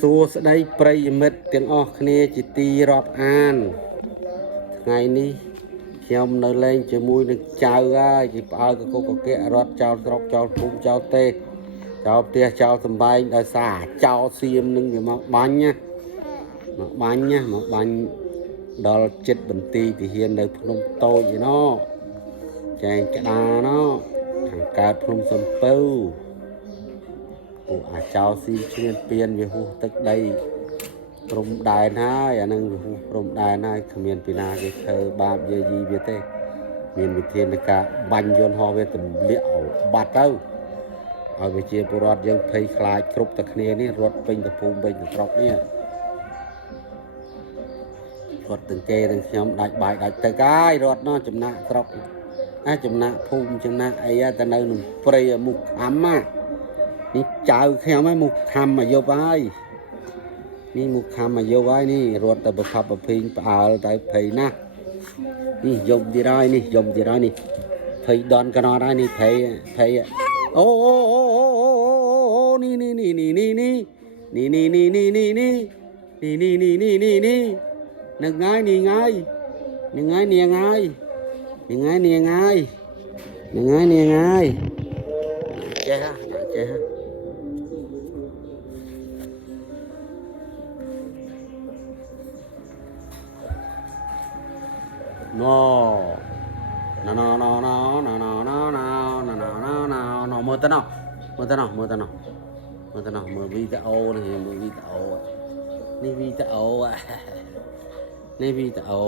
សួស្តីប្រិយមិត្តទាំងអស់គ្នាជាទីរាប់អានថ្ងៃនេះខ្ញុំនៅលេងជាមួយនឹងចៅហើយជាផ្អើលកកកករត់ចោលស្រុកចោលភូមិចោលទេចោលផ្ទះចោលសំបែងដោយសារចោលសៀមនឹងវាមកបាញ់មកបាញ់ដល់ចិត្តបន្ទីទាហាននៅភ្នំតូចឯណោះចែងក្តារណោះខាងកើតភ្នំសំពៅអាចោលស៊ីឈ្លានពៀនវាហួសទឹកដីព្រំដែនហើយអានឹងវាហួសព្រំដែនហើយគ្មានពីណាគេធ្វើបាបយាយីវាទេមានវិធានការបាញ់យន្តហោះវាទម្លាក់បាត់ទៅឲ្យវាជាពលរដ្ឋយើងភ័យខ្លាចគ្រប់តែគ្នានេះរត់ពេញទៅភូមិពេញទៅស្រុកនេះរត់ទាំងគេទាំងខ្ញុំដាច់បាយដាច់ទឹកហើយរត់នោះចំណាក់ស្រុកចំណាក់ភូមិចំណាក់អីទៅនៅនឹងព្រៃមុខខំនេះចៅខ្ញុំឯងមុខខំមកយប់ហើយនេះមុខខំមកយប់ហើយនេះរត់ទៅប្រខប់ប្រភេងផ្អើលទៅភ័យណាស់នេះយប់ទៀតហើយនេះយប់ទៀតហើយនេះភ័យដនកណត់ហើយនេះភ័យអូនេះនេះនឹងងាយចេះnoមើលទៅណោះមើលវីដេអូនេះមើលវីដេអូនេះវីដេអូនេះវីដេអូ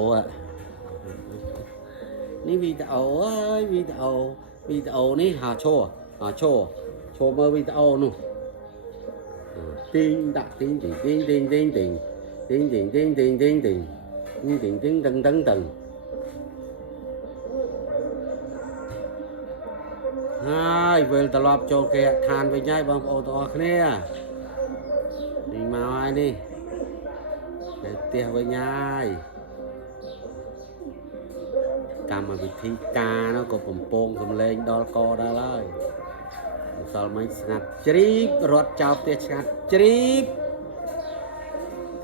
នេះវីដេអូហើយវីដេអូនេះហៅឈរមើលវីដេអូនោះទីងដាក់ទីងហើយវិលត្រឡប់ចូលគេឋានវិញហើយបងប្អូនទាំងអស់គ្នានេះមកហើយនេះទៅផ្ទះវិញហើយកម្មវិធីការនោះក៏កំពុងសំឡេងដល់កដល់ហើយម្សិលមិញស្ងាត់ជ្រីបរត់ចោលផ្ទះស្ងាត់ជ្រីប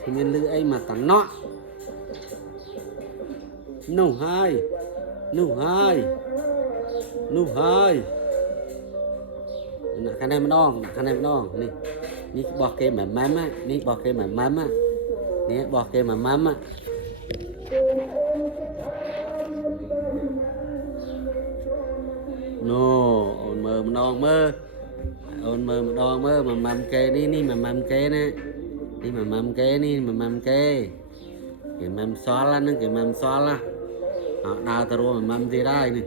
គ្មានលឺអីមកតំណក់នោះហើយដាក់ខាងនេះម្ដងនេះបោះគេម៉ាំនេះបោះគេម៉ាំនេះបោះគេម៉ាំអូនមើលម្ដងមើលម៉ាំគេនេះម៉ាំគេណានេះម៉ាំគេគេម៉ាំសល់ហ្នឹងគេម៉ាំសល់ណាដើរទៅរួមម៉ាំទៀតហើយនេះ